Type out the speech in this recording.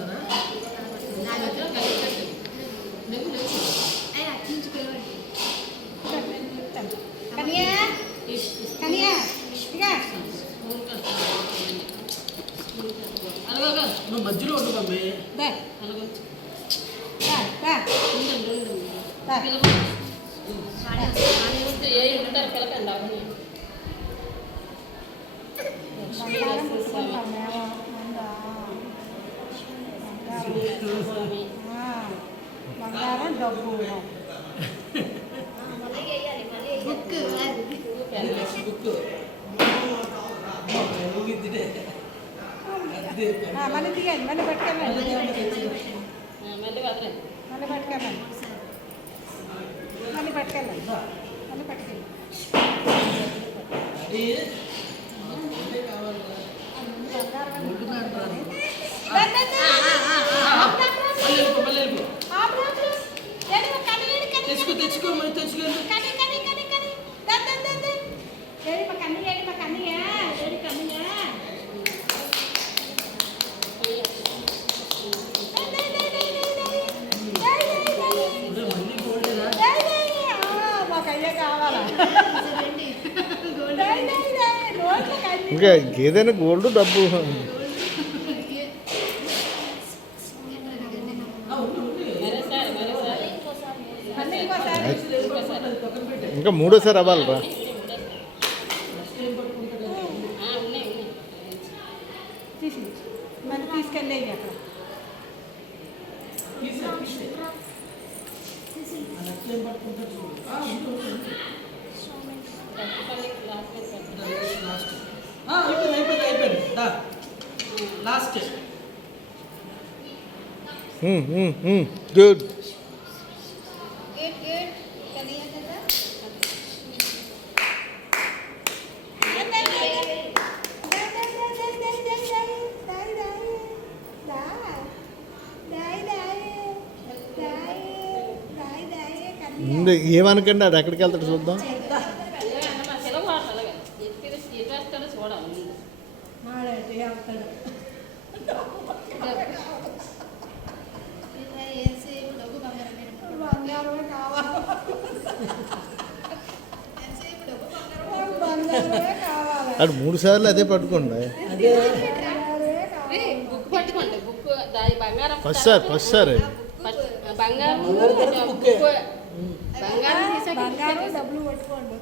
né? Nada, eu não Nem mulher. É, aqui de pelorinha. Caninha? Caninha? Explica. నువ్వు మధ్యలో ఉండు mummy అలాగొచ్చు పిలకండి బంగారం. డబ్బు బుక్ మళ్ళీ తీయండి మళ్ళీ పట్టుకెళ్ళండి మళ్ళీ పట్టుకెళ్ళండి మళ్ళీ పట్టుకెళ్ళండి మళ్ళీ పట్టుకెళ్ళండి బంగారం ఇంకా ఏదైనా గోల్డ్ డబ్బు. ఇంకా మూడోసారి అవ్వాలిరా. అయిపోయింది అయిపోయింది అయిపోయింది దా లాస్ట్ గుడ్ ఏమనకండి అది ఎక్కడికి వెళ్తాడు చూద్దాం. అది మూడు సార్లు అదే పట్టుకోండి. ఏ, బుక్ పట్టుకోండి బుక్ దాని బంగారం ఫస్ట్ సార్ ఫస్ట్ సార్. బంగారం బంగారం డబ్బులు పట్టుకోండి